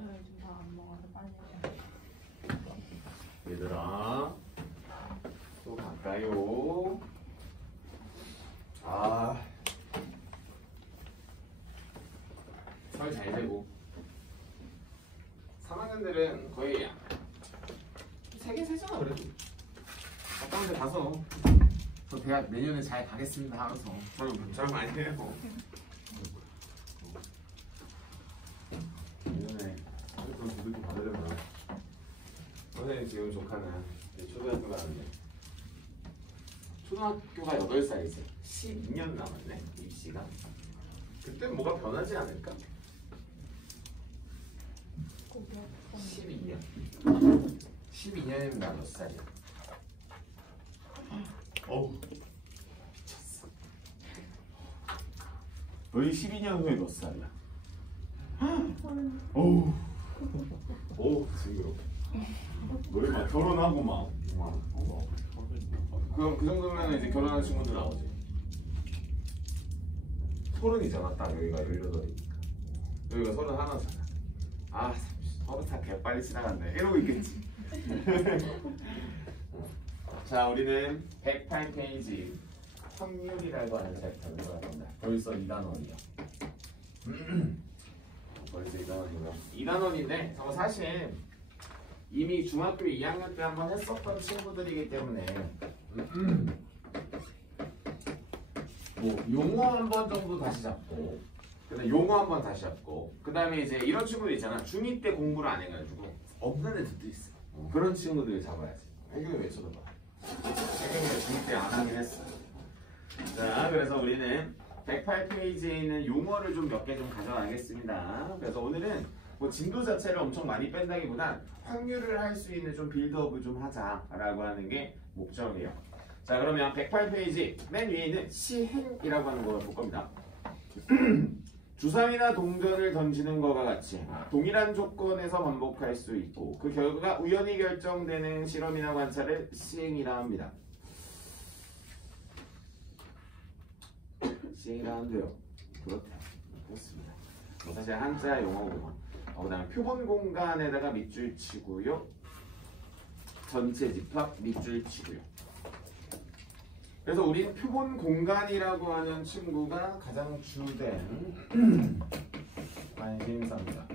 지금 다 안 먹어서 빨리 해. 얘들아 또 갈까요? 아 설 잘 되고 3학년들은 거의 3개 세잖아 그래도 가까운데 가서 저 대학 내년에 잘 가겠습니다 하면서 저는 많이 해요. 내년에 그런 두들기 받으려면 선생님 지금 조카는 초등학교 가는데 초등학교가 8살이지 12년 남았네 입시가. 그때 뭐가 변하지 않을까? 12년이면 나 몇 살이야? 어우 미쳤어. 너희 12년 후에 몇 살이야? 어우 징그러워. 너희 막 결혼하고 막 그럼 그 정도면 이제 결혼한 친구들 나오지. 30이잖아 딱 여기가 18이니까 여기가 31잖아. 아 30살 개빨리 지나갔네 이러고 있겠지. 자 우리는 108페이지 확률이라고 하는 챕터를 들어갑니다. 벌써 2단원이야. 벌써 2단원이고요. 2단원인데 저거 사실 이미 중학교 2학년 때 한번 했었던 친구들이기 때문에 뭐 용어 한 번 정도 다시 잡고 그다음에 용어 한 번 다시 잡고 그 다음에 이제 이런 친구들 있잖아. 중2 때 공부를 안 해가지고 없는 애들도 있어. 그런 친구들 잡아야지. 해경이 왜 쳐다봐? 해경이 중2 때 안 하긴 했어. 자 그래서 우리는 108페이지에 있는 용어를 좀 몇 개 좀 가져가겠습니다. 그래서 오늘은 뭐 진도 자체를 엄청 많이 뺀다기보단 확률을 할 수 있는 좀 빌드업을 좀 하자라고 하는 게 목적이에요. 자 그러면 108페이지 맨 위에 있는 시행이라고 하는 걸 볼 겁니다. 주사위나 동전을 던지는 것과 같이 동일한 조건에서 반복할 수 있고 그 결과가 우연히 결정되는 실험이나 관찰을 시행이라 합니다. 시행이라 한대요. 그렇습니다. 사실 한자 용어고 그 다음에 표본 공간에다가 밑줄 치고요. 전체 집합 밑줄 치고요. 그래서 우린 표본 공간이라고 하는 친구가 가장 주된 관심사입니다.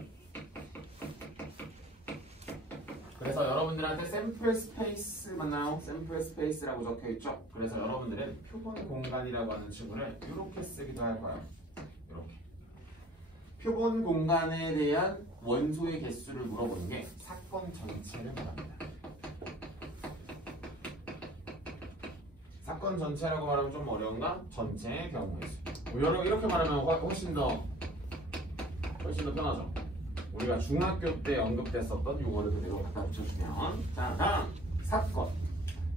그래서 여러분들한테 샘플 스페이스 맞나요? 샘플 스페이스라고 적혀 있죠? 그래서 여러분들은 표본 공간이라고 하는 친구를 이렇게 쓰기도 할 거예요. 이렇게. 표본 공간에 대한 원소의 개수를 물어보는 게 사건 전체를 말합니다. 사건 전체라고 말하면 좀 어려운가? 전체의 경우의 수. 여러분 이렇게 말하면 훨씬 더 편하죠. 우리가 중학교 때 언급됐었던 용어를 그대로 갖다 붙여주면 자 다음 사건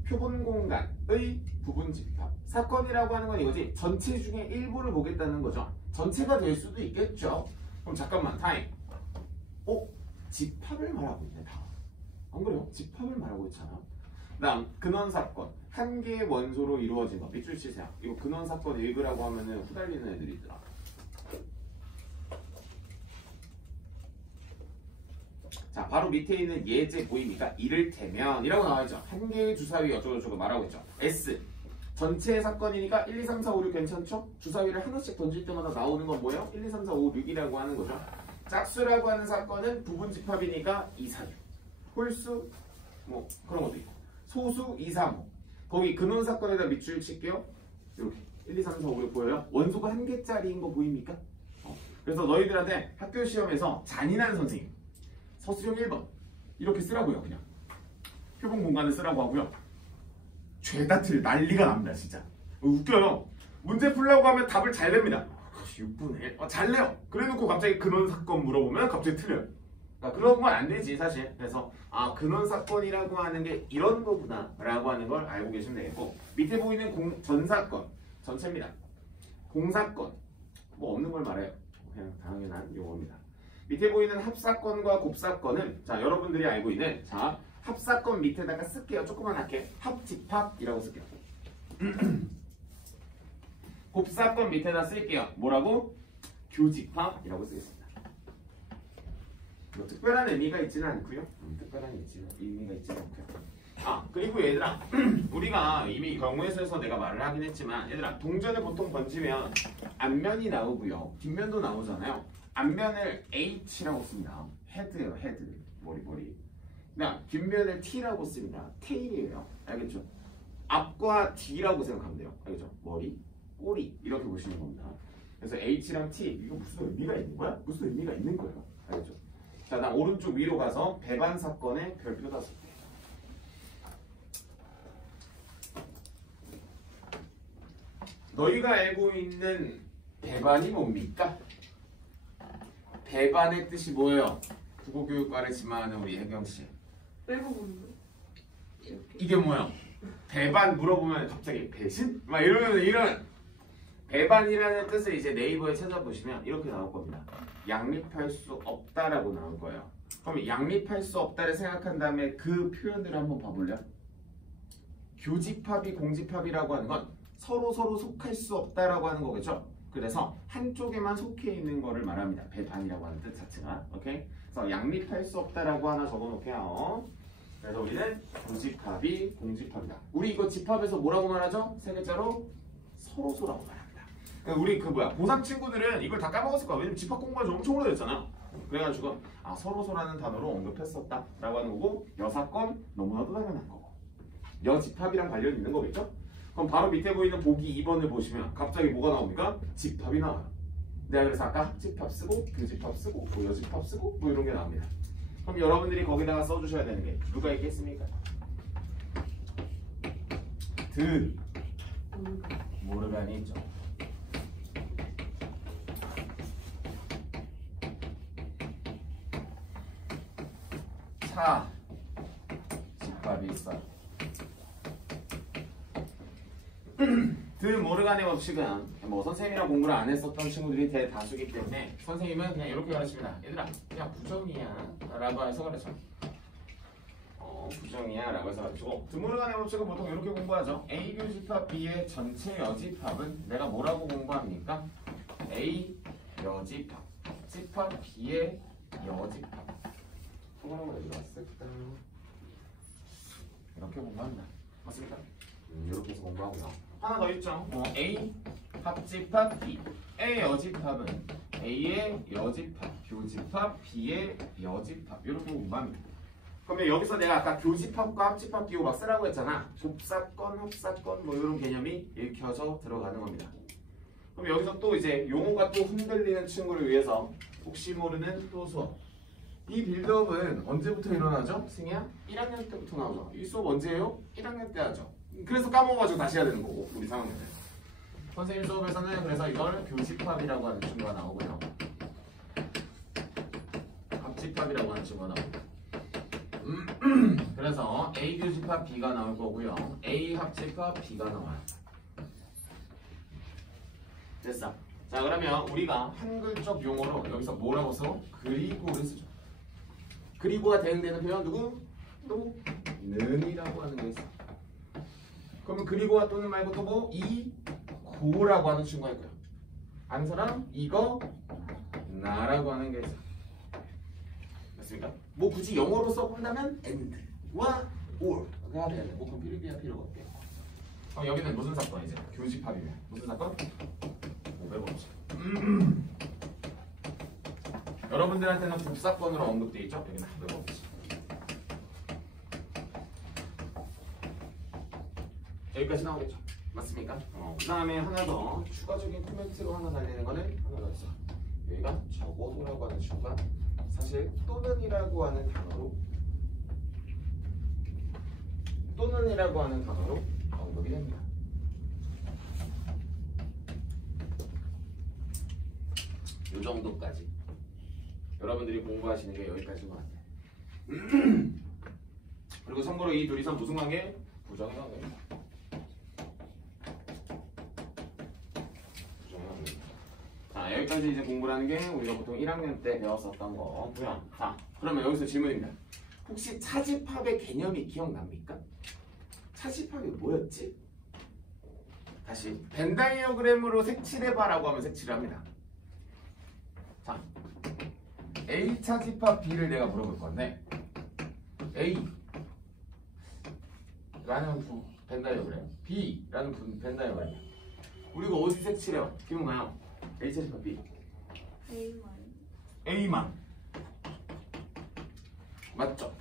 표본 공간의 부분 집합. 사건이라고 하는 건 이거지 전체 중에 일부를 보겠다는 거죠. 전체가 될 수도 있겠죠. 그럼 잠깐만 타임. 집합을 말하고 있네 다. 안 그래요? 집합을 말하고 있잖아. 다음 근원 사건 한 개의 원소로 이루어진 거 밑줄 치세요. 이거 근원 사건 읽으라고 하면은 후달리는 애들이 있더라. 자 바로 밑에 있는 예제 보입니까? 이를테면 이라고 나와있죠. 한 개의 주사위 어쩌고저쩌고 말하고 있죠. S 전체의 사건이니까 1, 2, 3, 4, 5, 6 괜찮죠? 주사위를 하나씩 던질 때마다 나오는 건 뭐예요? 1, 2, 3, 4, 5, 6이라고 하는 거죠. 짝수라고 하는 사건은 부분 집합이니까 2, 4, 6 홀수 뭐 그런 것도 있고 소수 2, 3, 5 거기 근원 사건에다 밑줄 칠게요. 이렇게 1, 2, 3, 4, 5, 6 보여요? 원소가 한 개짜리인 거 보입니까? 그래서 너희들한테 학교 시험에서 잔인한 선생님 서술형 1번 이렇게 쓰라고요. 그냥 표본 공간을 쓰라고 하고요. 죄다 틀 난리가 납니다. 진짜 웃겨요. 문제 풀라고 하면 답을 잘 냅니다. 6분의 1 잘 내요. 그래놓고 갑자기 근원 사건 물어보면 갑자기 틀려요. 그러니까 그런 건 안 되지 사실. 그래서 근원 사건이라고 하는 게 이런 거구나 라고 하는 걸 알고 계시면 되겠고 밑에 보이는 전사건 전체입니다. 공사건 뭐 없는 걸 말해요. 그냥 당연한 용어입니다. 밑에 보이는 합사건과 곱사건은 자 여러분들이 알고 있는 자 합사건 밑에다가 쓸게요. 조그만하게 합집합이라고 쓸게요. 곱사건 밑에다 쓸게요. 뭐라고? 교집합이라고 쓰겠습니다. 뭐 특별한 의미가 있지는 않고요. 특별한 의미가 있지는 않고요. 그리고 얘들아 우리가 이미 경우에서에서 내가 말을 하긴 했지만 얘들아 동전을 보통 던지면 앞면이 나오고요. 뒷면도 나오잖아요. 앞면을 H라고 씁니다. 헤드예요. 헤드. 머리. 그냥 뒷면을 T라고 씁니다. 테일이에요. 알겠죠? 앞과 D라고 생각하면 돼요. 알겠죠? 머리, 꼬리 이렇게 보시는 겁니다. 그래서 H랑 T 이거 무슨 의미가 있는 거야? 무슨 의미가 있는 거예요. 알겠죠? 자, 다음 오른쪽 위로 가서 배반 사건의 별표 5개. 너희가 알고 있는 배반이 뭡니까? 배반의 뜻이 뭐예요? 국어교육과를 지망하는 우리 혜경씨. 빼고 보는 거. 이게 뭐야? 배반 물어보면 갑자기 배신? 막 이러면 이런 배반이라는 뜻을 이제 네이버에 찾아보시면 이렇게 나올 겁니다. 양립할 수 없다라고 나올 거예요. 그럼 양립할 수 없다를 생각한 다음에 그 표현을 한번 봐볼래요? 교집합이 공집합이라고 하는 건 서로 속할 수 없다라고 하는 거겠죠. 그래서 한쪽에만 속해 있는 거를 말합니다. 배반이라고 하는 뜻 자체가. 오케이? 그래서 양립할 수 없다라고 하나 적어놓게요. 그래서 우리는 교집합이 공집합이다. 우리 이거 집합에서 뭐라고 말하죠? 세 글자로 서로소라고 말합니다. 우리 고3 친구들은 이걸 다 까먹었을 거야. 왜냐면 집합 공부가 엄청 오래됐잖아. 그래가지고 서로소라는 단어로 언급했었다라고 하는 거고 여사건 너무나도 당연한 거고 여집합이랑 관련이 있는 거겠죠? 그럼 바로 밑에 보이는 보기 2번을 보시면 갑자기 뭐가 나옵니까? 집합이 나와요. 내가 그래서 아까 합집합 쓰고 교집합 쓰고 여집합 쓰고 이런 게 나옵니다. 그럼 여러분들이 거기다가 써주셔야 되는 게 누가 있겠습니까? 모르간이 있죠. 차 집합이 있어요. 모르간의 법칙은 뭐 선생님이랑 공부를 안 했었던 친구들이 대다수기 때문에 선생님은 그냥 이렇게 가르칩니다. 얘들아 그냥 부정이야 라고 해서 가르쳐. 부정이야 라고 해서 가르치고 모르간의 법칙은 보통 이렇게 공부하죠. A 교집합 B의 전체 여집합은 내가 뭐라고 공부합니까? A 여집합 집합 B의 여집합. 통화라고 해주었을까? 이렇게 공부합니다. 맞습니까? 이렇게 해서 공부하고요. 하나 더 있죠. A 합집합 B. A의 여집합은 A의 여집합, 교집합, B의 여집합 이렇게 공부합니다. 그러면 여기서 내가 아까 교집합과 합집합 비교 막 쓰라고 했잖아. 좁사건, 합사건 뭐 이런 개념이 읽혀져 들어가는 겁니다. 그럼 여기서 또 이제 용어가 또 흔들리는 친구를 위해서 혹시 모르는 또 수업. 이 빌드업은 언제부터 일어나죠? 승희야? 1학년 때부터 나오죠. 이 수업 언제예요? 1학년 때 하죠. 그래서 까먹어가지고 다시 해야 되는 거고 우리 상황에는 선생님 수업에서는 그래서 이걸 교집합이라고 하는 친구가 나오고요. 합집합이라고 하는 친구가 나오고 그래서 A 교집합 B가 나올 거고요. A 합집합 B가 나와요. 됐어. 자 그러면 우리가 한글적 용어로 여기서 뭐라고 써? 그리고를 쓰죠. 그리고가 대응되는 표현 누구? 또 는이라고 하는 게 있어. 그러면 그리고와 또는 말고 또 뭐? 이고라고 하는 친구가 있고요. 아는 사람? 이거 나라고 하는 게 있어. 맞습니까? 뭐 굳이 영어로 써본다면 and와 or 해야 되는데 뭐 그럼 필요가 없게. 여기는 무슨 사건이죠? 교집합이면 무슨 사건? 500원씩. 여러분들한테는 북사건으로 언급되어 있죠? 여기는 500원씩. 여기까지 나오겠죠? 맞습니까? 그 다음에 하나 더 추가적인 코멘트로 하나 달리는 거는 하나 더 있어. 여기가 적어도라고 하는 친구가 사실 또는이라고 하는 단어로 언급이 됩니다. 이 정도까지 여러분들이 공부하시는 게 여기까지인 것 같아요. 그리고 참고로 이 둘이서 무슨 관계? 부정의 관계입니다. 자 여기까지 이제 공부를 하는 게 우리가 보통 1학년 때 배웠었던 거고요. 자 그러면 여기서 질문입니다. 혹시 차집합의 개념이 기억납니까? 차집합이 뭐였지? 다시 벤다이어그램으로 색칠해봐라고 하면 색칠을 합니다. 자 A차 집합 B를 내가 물어볼 건데 A 라는 벤 다이어그램 B라는 벤 다이어그램 우리가 어디 색칠해요? 기억나요? A차 집합 B A만 맞죠?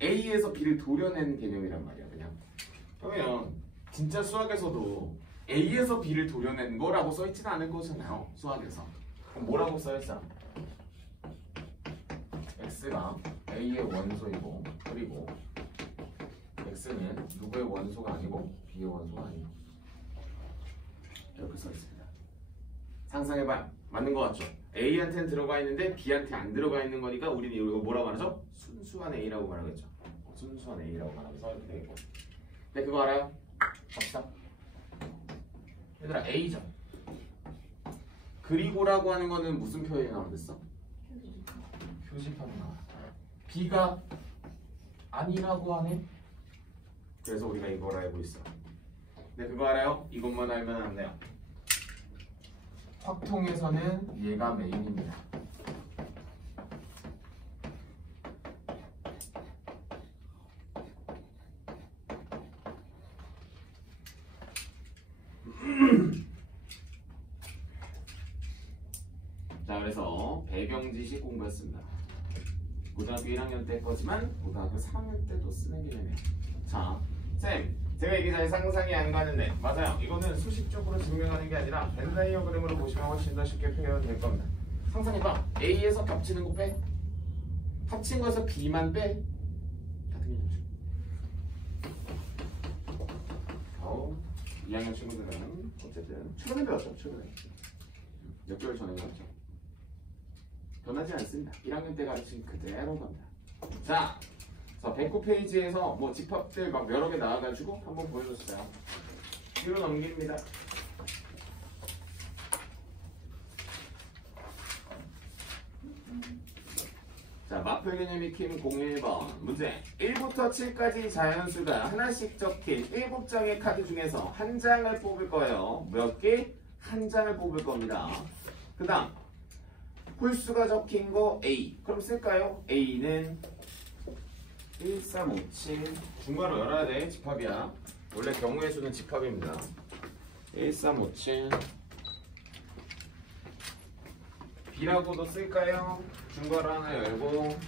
A에서 B를 도려낸 개념이란 말이야 그냥. 그러면 진짜 수학에서도 A에서 B를 도려낸 거라고 써있지는 않을 거잖아요 수학에서. 그럼 뭐라고 써있어? X가 A의 원소이고 그리고 X는 누구의 원소가 아니고 B의 원소가 아니고 이렇게 써있습니다. 상상해봐요. 맞는 거 같죠? A한테는 들어가 있는데 B한테 안 들어가 있는 거니까 우리는 이거 뭐라고 말하죠? 순수한 A라고 말하겠죠. 순수한 A라고 말하면서 이렇게 되겠고. 근데 그거 알아요? 갑시다. 얘들아 A죠. 그리고라고 하는 거는 무슨 표현이 나오겠어? 표시판이 나와. B가 아니라고 하네. 그래서 우리가 이걸 알고 있어. 근데 그거 알아요? 이것만 알면 안 돼요. 확통에서는 얘가 메인입니다. 자, 그래서 배경 지식 공부했습니다. 고등학교 1학년 때 거지만 고등학교 3학년 때도 쓰는 개념이에요. 자, 쌤, 제가 이게 잘 상상이 안 가는데 맞아요. 이거는 수식적으로 증명하는 게 아니라 벤 다이어그램으로 보시면 훨씬 더 쉽게 표현될 겁니다. 상상해봐. A에서 겹치는 거 빼. 합친 거에서 B만 빼. 같은 개념이죠. 2학년 친구들은 어쨌든 최근에 배웠죠. 최근에. 몇 개월 전에 배웠죠. 변하지 않습니다. 1학년 때 가르친 그대로 갑니다. 자, 109페이지에서 뭐 집합들 막 여러 개 나와가지고 한번 보여줬어요. 뒤로 넘깁니다. 자, 마플 개념 익힘 01번 문제. 1부터 7까지 자연수가 하나씩 적힌 7장의 카드 중에서 한 장을 뽑을 거예요. 몇 개? 한 장을 뽑을 겁니다. 그 다음 홀수가 적힌 거 A. 그럼 쓸까요? A는 1, 3, 5, 7 중괄호 열어야 돼. 집합이야. 원래 경우의 수는 집합입니다. 1, 3, 5, 7 B라고도 쓸까요? 중괄호 하나 열고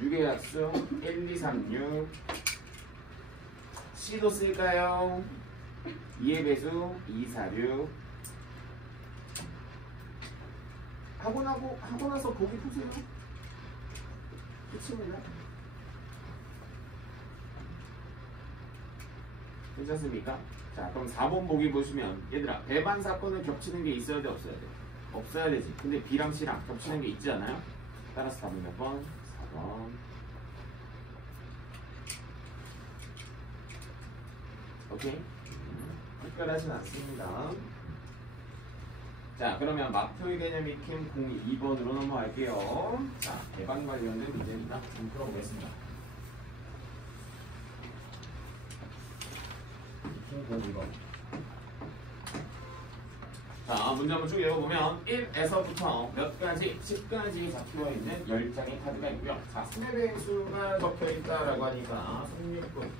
6의 약수 1, 2, 3, 6 C도 쓸까요? 2의 배수 2, 4, 6 하고 나서 보기 보세요. 끝입니다. 괜찮습니까? 자, 그럼 4번 보기 보시면 얘들아 배반 사건을 겹치는 게 있어야 돼 없어야 돼? 없어야 되지. 근데 B랑 C랑 겹치는 게 있지 않아요? 따라서 답은 몇 번? 4번. 오케이? 특별하진 않습니다. 자, 그러면 마플 개념 익힘 02번으로 넘어갈게요. 자, 배반 관련된 문제입니다. 좀 풀어보겠습니다. 익힘 02번. 자, 문제 한번 쭉 읽어보면 1에서부터 몇 가지, 10가지 잡혀 있는 10장의 카드가 있고요. 자, 3의 배수가 적혀 있다라고 하니까 16분.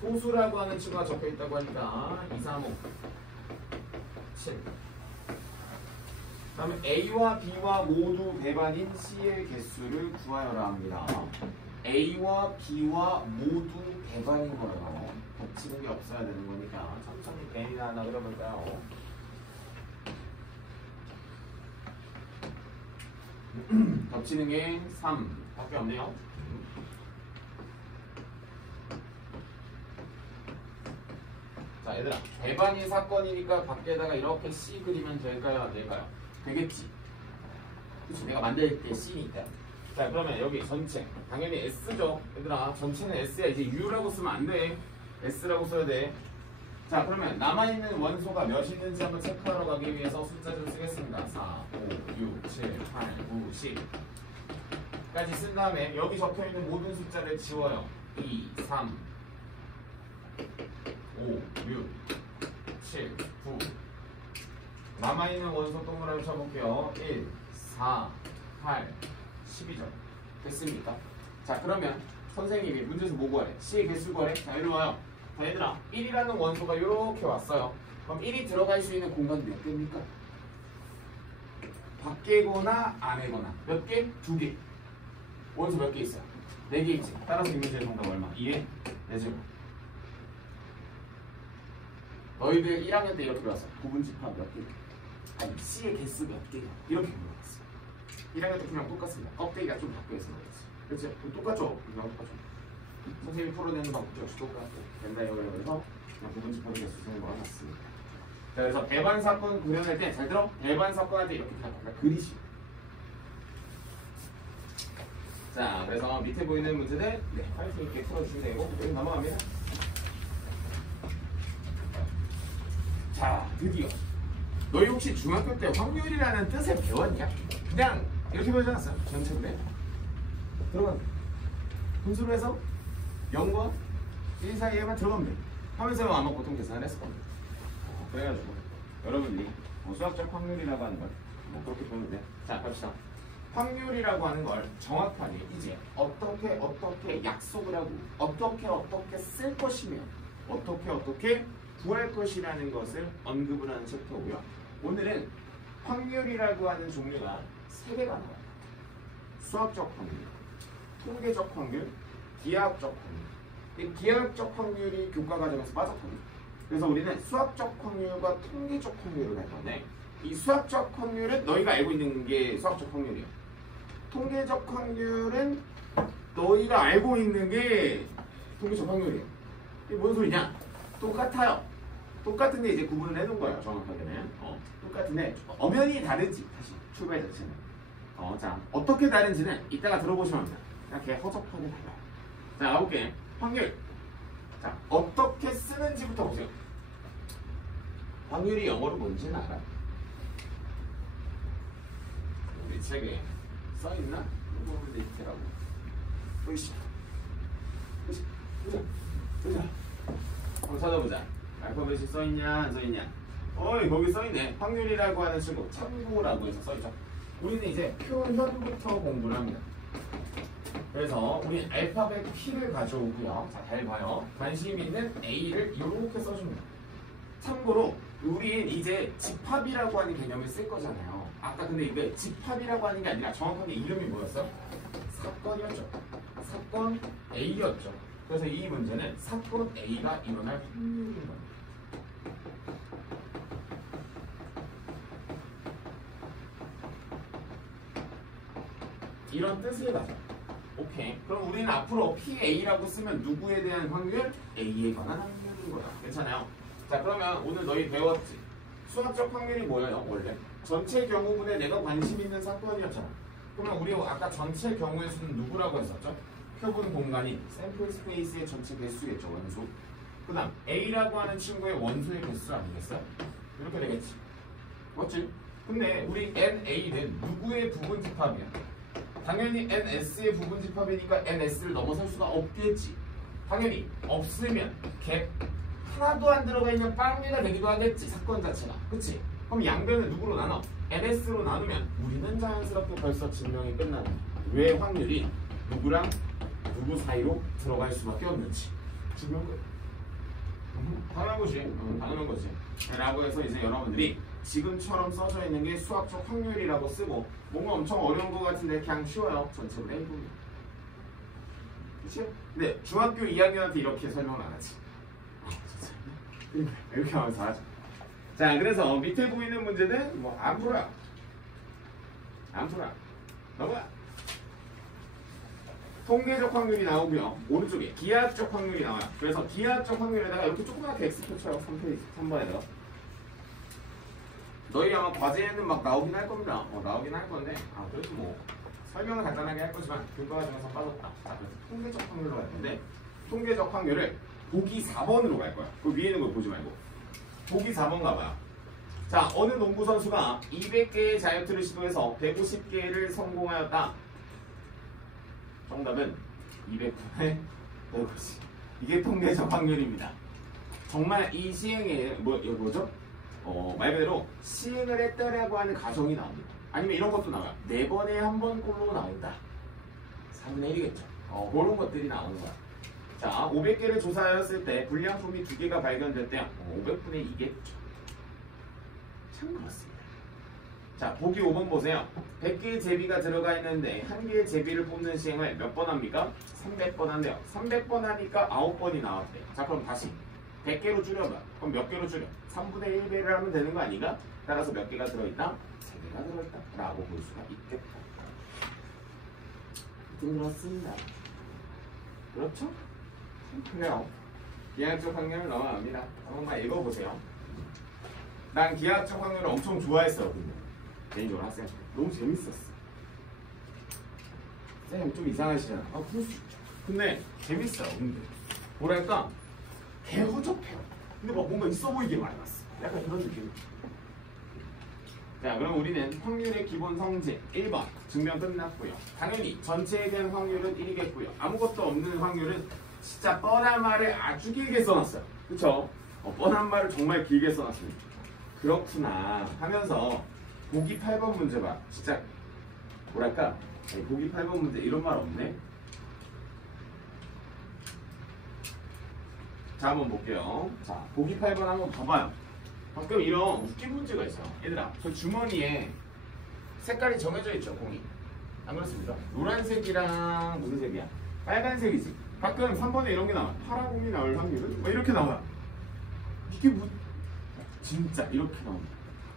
소수라고 하는 숫자가 적혀 있다고 하니까 2, 3, 5. 7. 다음에 A와 B와 모두 배반인 C의 개수를 구하여라 합니다. A와 B와 모두 배반인 거예요. 겹치는 게 없어야 되는 거니까 천천히 A나 하나 그려볼까요? 겹치는 게 3 밖에 없네요. 자, 얘들아 배반이 사건이니까 밖에다가 이렇게 C 그리면 될까요? 안 될까요? 되겠지. 그치? 내가 만들 때 C니까. 자, 그러면 여기 전체 당연히 S죠. 얘들아 전체는 S야. 이제 U라고 쓰면 안 돼. S라고 써야 돼. 자, 그러면 남아있는 원소가 몇 있는지 한번 체크하러 가기 위해서 숫자 좀 쓰겠습니다. 4, 5, 6, 7, 8, 9, 10 까지 쓴 다음에 여기 적혀있는 모든 숫자를 지워요. 2, 3 5, 6, 7, 9 남아있는 원소 동그라미 쳐볼게요. 1, 4, 8, 12점. 됐습니까? 자, 그러면 선생님이 문제에서 뭐 구하래? C의 개수 구하래? 자, 이리 와요. 자, 얘들아, 1이라는 원소가 이렇게 왔어요. 그럼 1이 들어갈 수 있는 공간 몇 개입니까? 밖에거나 안에거나. 몇 개? 2개. 원소 몇 개 있어요? 4개 있지. 따라서 이 문제의 정답 얼마? 2에 4제곱. 너희들 1학년 때 이렇게 배웠어. 구분집합 몇 개? 아니, C의 개수 몇 개야? 이렇게 물어봤어. 1학년 때 그냥 똑같습니다. 껍데기가 좀 바뀌어서 그렇지? 그렇지? 똑같죠? 그냥 똑같죠? 선생님이 풀어내는 방법 역시 똑같고 된다 이거를 그래서 그냥 구분집합의 개수 쓰는 거가 낫습니다. 자, 그래서 배반 사건 그려낼 때 잘 들어? 배반 사건할 때 이렇게 그냥 그리시. 자, 그래서 밑에 보이는 문제들 할수 있게 풀어주시면 되고 여기 넘어갑니다. 자, 드디어 너희 혹시 중학교 때 확률이라는 뜻을 배웠냐? 그냥 이렇게 배우지 않았어요? 전체인데 들어가면 돼. 분수로 해서 0과 1 사이에만 들어가면 돼. 하면서 아마 보통 계산을 했을 겁니다. 그래가지고 여러분들이 수학적 확률이라고 하는 걸 그렇게 보면 돼. 자, 갑시다. 확률이라고 하는 걸 정확하게 이제 어떻게 약속을 하고 어떻게 쓸 것이며 어떻게 구할 것이라는 것을 언급을 하는 챕터고요. 오늘은 확률이라고 하는 종류가 3개가 나와요. 수학적 확률, 통계적 확률, 기하학적 확률. 이 기하학적 확률이 교과 과정에서 빠졌거든요. 그래서 우리는 수학적 확률과 통계적 확률을 할 건데 이 수학적 확률은 너희가 알고 있는 게 수학적 확률이에요. 통계적 확률은 너희가 알고 있는 게 통계적 확률이에요. 이게 뭔 소리냐? 똑같아요. 똑같은데 이제 구분을 해놓은 거예요. 정확하게는. 똑같은데 엄연히 다르지. 다시 출발 자체는. 자, 어떻게 다른지는 이따가 들어보시면 합니다. 그냥 걔 허접하게 달라요. 자, 가볼게. 확률. 자, 어떻게 쓰는지부터 보세요. 확률이 영어로 뭔지는 알아? 우리 책에 써있나? 프로베이비티라고. 으쌰. 보자. 한번 찾아보자. 알파벳이 써있냐 안 써있냐. 어이, 거기 써있네. 확률이라고 하는 친구 참고라고 해서 써있죠. 우리는 이제 표현부터 공부를 합니다. 그래서 우리 알파벳 P를 가져오고요. 자, 잘 봐요. 관심 있는 A를 이렇게 써줍니다. 참고로 우린 이제 집합이라고 하는 개념을 쓸 거잖아요. 아까 근데 이게 집합이라고 하는 게 아니라 정확하게 이름이 뭐였어? 사건이었죠. 사건 A였죠. 그래서 이 문제는 사건 A가 일어날 확률인 겁니다. 이런 뜻을 가져. 오케이. 그럼 우리는 앞으로 PA라고 쓰면 누구에 대한 확률? A에 관한 확률인 거야. 괜찮아요? 자, 그러면 오늘 너희 배웠지? 수학적 확률이 뭐예요? 원래 전체 경우분에 내가 관심 있는 사건이었잖아. 그러면 우리 아까 전체 경우의 수는 누구라고 했었죠? 표본 공간이 샘플 스페이스의 전체 개수겠죠. 원소. 그 다음 A라고 하는 친구의 원소의 개수 아니겠어요? 이렇게 되겠지. 맞지? 근데 우리 NA는 누구의 부분집합이야? 당연히 NS의 부분집합이니까 NS를 넘어설 수가 없겠지. 당연히 없으면 갭 하나도 안 들어가 있는 빵개가 되기도 하겠지. 사건 자체가. 그치? 그럼 양변을 누구로 나눠? NS로 나누면 우리는 자연스럽게 벌써 증명이 끝나는 왜 확률이 누구랑 누구 사이로 들어갈 수밖에 없는지 증명 끝. 당연한 거지. 당연한 거지. 라고 해서 이제 여러분들이 지금처럼 써져 있는 게 수학적 확률이라고 쓰고 뭔가 엄청 어려운 것 같은데 그냥 쉬워요. 전체로 해봅니다. 그치? 근데 중학교 2학년한테 이렇게 설명을 안 하지. 이렇게 하면서 하죠. 자, 그래서 밑에 보이는 문제는 뭐 안 풀어. 넘어가. 통계적 확률이 나오고요. 오른쪽에 기하학적 확률이 나와요. 그래서 기하학적 확률에다가 이렇게 조그맣게 X표 쳐요. 3번에다가. 너희 아마 과제에는 막 나오긴 할 겁니다. 나오긴 할 건데 그래도 뭐 설명을 간단하게 할 거지만 교과 과정에서 빠졌다. 자, 그래서 통계적 확률로 갈 건데 통계적 확률을 보기 4번으로 갈 거야. 그 위에 있는 걸 보지 말고 보기 4번 가봐요. 자, 어느 농구 선수가 200개의 자유투를 시도해서 150개를 성공하였다. 정답은 200분의 150. 이게 통계적 확률입니다. 정말 이 시행에 뭐죠? 말 그대로 시행을 했다라고 하는 가정이 나옵니다. 아니면 이런 것도 나와요. 4번에 한 번꼴로 나온다. 3분의 1이겠죠. 그런 것들이 나오는 거야. 자, 500개를 조사하였을 때 불량품이 2개가 발견됐대요. 500분의 2겠죠. 참 그렇습니다. 자, 보기 5번 보세요. 100개의 제비가 들어가 있는데 1개의 제비를 뽑는 시행을 몇 번 합니까? 300번 한대요. 300번 하니까 9번이 나왔대요. 자, 그럼 다시 100개로 줄여봐. 그럼 몇 개로 줄여? 3분의 1배를 하면 되는 거 아닌가? 따라서 몇 개가 들어있다? 3개가 들어있다. 라고 볼 수가 있겠다. 그렇습니다. 그렇죠? 그래요. 기하학적 확률을 넘어갑니다. 한번만 읽어보세요. 난 기하학적 확률을 엄청 좋아했어. 근데 개인적으로 학생 너무 재밌었어. 쌤 좀 이상하시잖아. 그럴 수 있죠. 근데 재밌어요. 근데 뭐랄까 개허접해요. 근데 막 뭔가 있어 보이게 많이 났어. 약간 그런 느낌. 자, 그럼 우리는 확률의 기본 성질 1번 증명 끝났고요. 당연히 전체에 대한 확률은 1이겠고요. 아무것도 없는 확률은 진짜 뻔한 말을 아주 길게 써놨어요. 그쵸? 뻔한 말을 정말 길게 써놨습니다. 그렇구나 하면서 보기 8번 문제 봐. 진짜 뭐랄까 보기 8번 문제 이런 말 없네. 자, 한번 볼게요. 자, 보기 8번 한번 봐봐요. 가끔 이런 웃긴 문제가 있어요. 얘들아, 저 주머니에 색깔이 정해져 있죠, 공이. 안 그렇습니까? 노란색이랑 무슨 색이야? 빨간색이지. 가끔 3번에 이런 게 나와. 파란 공이 나올 확률은? 뭐 이렇게 나와. 이게 뭐 진짜 이렇게 나옵니다.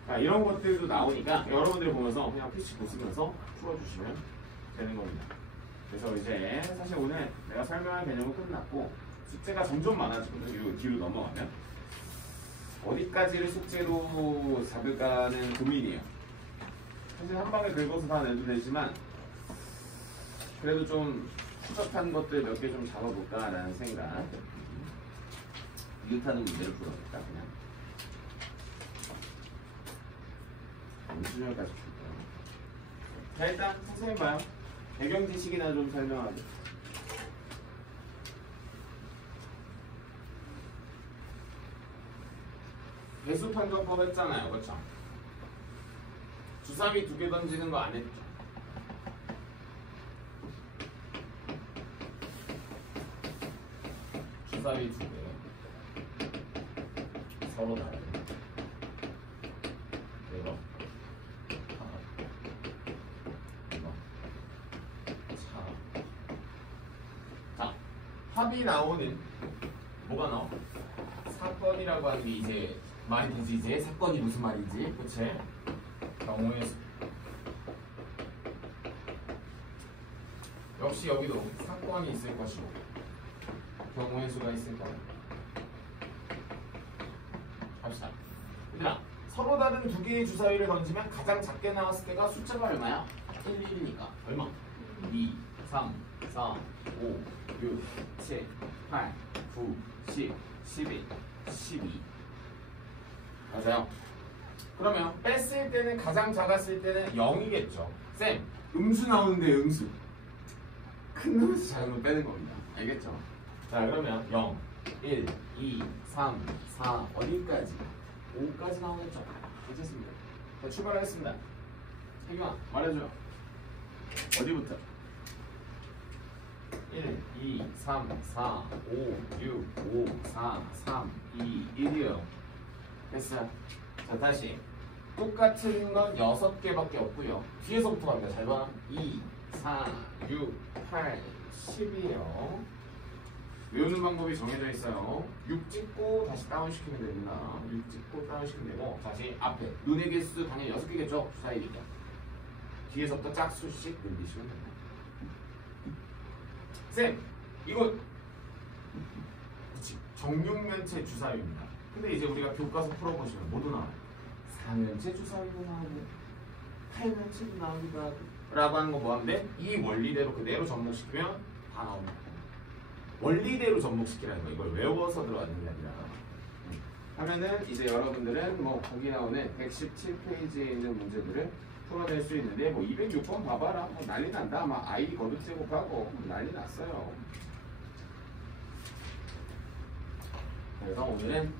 자, 이런 것들도 나오니까 여러분들이 보면서 그냥 PC 보시면서 풀어주시면 되는 겁니다. 그래서 이제 사실 오늘 내가 설명할 개념은 끝났고 숙제가 점점 많아지거든요. 뒤로 넘어가면 어디까지를 숙제로 잡을까는 고민이에요. 사실 한 방에 긁어서 다 내도 되지만 그래도 좀 후적한 것들 몇 개 좀 잡아볼까라는 생각. 이웃하는 문제를 풀어볼까 그냥. 수준까지 줄게요. 자, 일단 선생님 봐요. 배경 지식이나 좀 설명하죠. 배수 판정법 했잖아요. 그렇죠? 주사위 2개 던지는 거 안 했죠? 주사위 2개 서로 다르게 이거 자, 합이 나오는 뭐가 나와? 사건이라고 하는 게 이제 말이 되지. 이제 사건이 무슨 말인지 그치? 경우의 수 역시 여기도 사건이 있을 것이고 경우의 수가 있을 거야. 갑시다. 얘들아, 서로 다른 2개의 주사위를 던지면 가장 작게 나왔을 때가 숫자가 얼마야? 1, 1이니까 얼마? 2, 3, 4, 5, 6, 7, 8, 9, 10, 11, 12 맞아요. 그러면 뺐을 때는 가장 작았을 때는 0이겠죠. 쌤, 음수 나오는데 음수 큰 놈에서 작은 놈 빼는 겁니다. 알겠죠? 자, 그러면 0, 1, 2, 3, 4 어디까지? 5까지 나오겠죠? 괜찮습니다. 자, 출발하겠습니다. 혜경아 말해줘. 어디부터? 1, 2, 3, 4, 5, 6, 5, 4, 3, 2, 1이요. 됐어요. 자, 다시 똑같은 건 6개밖에 없고요. 뒤에서부터 갑니다. 잘 봐. 2, 4, 6, 8, 10이에요. 외우는 방법이 정해져 있어요. 6 찍고 다시 다운시키면 됩니다. 6 찍고 다운시키면 되고 다시 앞에 눈의 개수 당연히 6개겠죠? 주사위니까. 뒤에서부터 짝수씩 늘리시면 됩니다. 쌤, 이거 그치, 정육면체 주사위입니다. 근데 이제 우리가 교과서 풀어보시면 모두 나와요. 4면체 주사위도 나오고 8면체도 나오기도 하고 라고 하는 거 뭐하는데 이 원리대로 그대로 접목시키면 다 나옵니다. 원리대로 접목시키라는 거. 이걸 외워서 들어가는 게 아니라 하면은 이제 여러분들은 뭐 거기 나오는 117페이지에 있는 문제들을 풀어낼 수 있는데 뭐 206번 봐봐라. 뭐 난리 난다. 아마 아이디 거듭 제곱하고 난리 났어요. 그래서 오늘은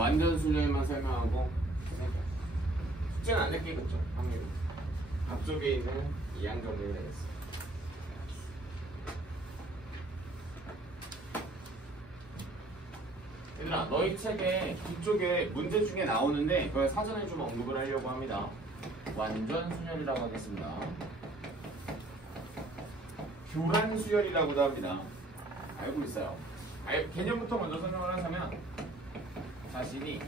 완전 수열만 설명하고 숙제는 안 냈겠죠 확률. 앞쪽에 있는 이항 정리를 해야겠어. 얘들아 너희 책에 뒤쪽에 문제 중에 나오는데 그걸 사전에 좀 언급을 하려고 합니다. 완전 수열이라고 하겠습니다. 교란 수열이라고도 합니다. 알고 있어요. 개념부터 먼저 설명을 하자면 자신이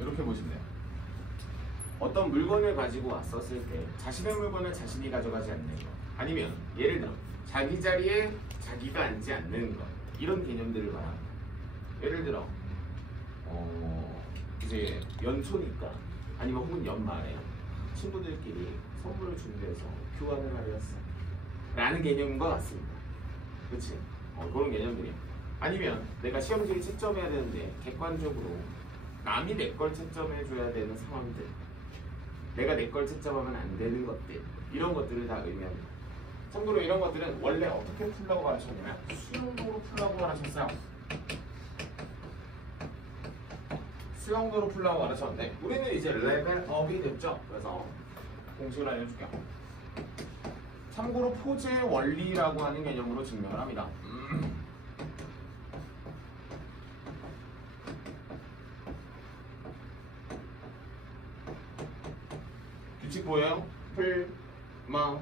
이렇게 보시면 돼요. 어떤 물건을 가지고 왔었을 때 자신의 물건을 자신이 가져가지 않는 것, 아니면 예를 들어 자기 자리에 자기가 앉지 않는 것, 이런 개념들을 말합니다. 예를 들어 이제 연초니까 아니면 혹은 연말에 친구들끼리 선물을 준비해서 교환을 하려 했어 라는 개념과 같습니다. 그치? 그런 개념들이야. 아니면 내가 시험지를 채점해야 되는데 객관적으로 남이 내 걸 채점해줘야 되는 상황들, 내가 내 걸 채점하면 안 되는 것들, 이런 것들을 다 의미합니다. 참고로 이런 것들은 원래 어떻게 풀라고 가르쳤냐면 수영도로 풀라고 가르쳤어요. 수영도로 풀라고 가르쳤는데 우리는 이제 레벨업이 됐죠. 그래서 공식을 알려줄게요. 참고로 포즈의 원리라고 하는 개념으로 증명을 합니다. 규칙 보여요? 풀, 마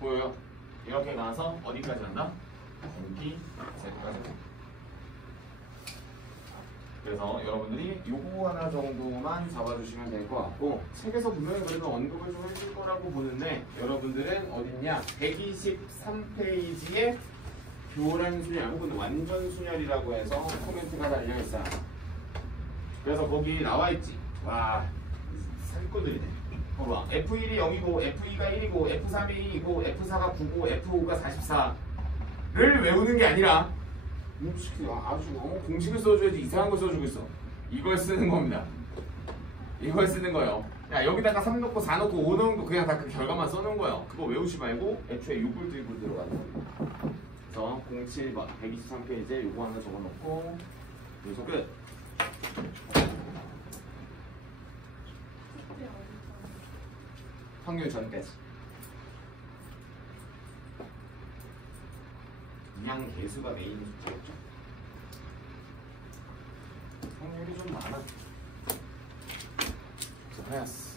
보여요? 이렇게 가서 어디까지 간다? NP, Z까지. 그래서 여러분들이 요거 하나 정도만 잡아주시면 될 것 같고 책에서 분명히 그래도 언급을 좀 해줄 거라고 보는데 여러분들은 어딨냐? 123페이지에 교란 수열 혹은 완전 수열이라고 해서 코멘트가 달려있어요. 그래서 거기 나와있지. 와 사기꾼들이네. 봐봐. F1이 0이고 F2가 1이고 F3이 2이고 F4가 9고 F5가 44를 외우는 게 아니라 아주 너무 공식을 써줘야지 이상한 걸 써주고 있어. 이걸 쓰는 겁니다. 이걸 쓰는 거예요. 야 여기다가 3 넣고 4 넣고 5 넣은 거 그냥 다 그 결과만 써놓은 거예요. 그거 외우지 말고 애초에 6을 들고 들어가는 겁니다. 그래서 07번 123페이지에 요거 하나 적어놓고 여기서 끝. 확률 전까지. 이양 개수가 메인 숫자였죠. 확률이 좀 많아. 그래서 하였어.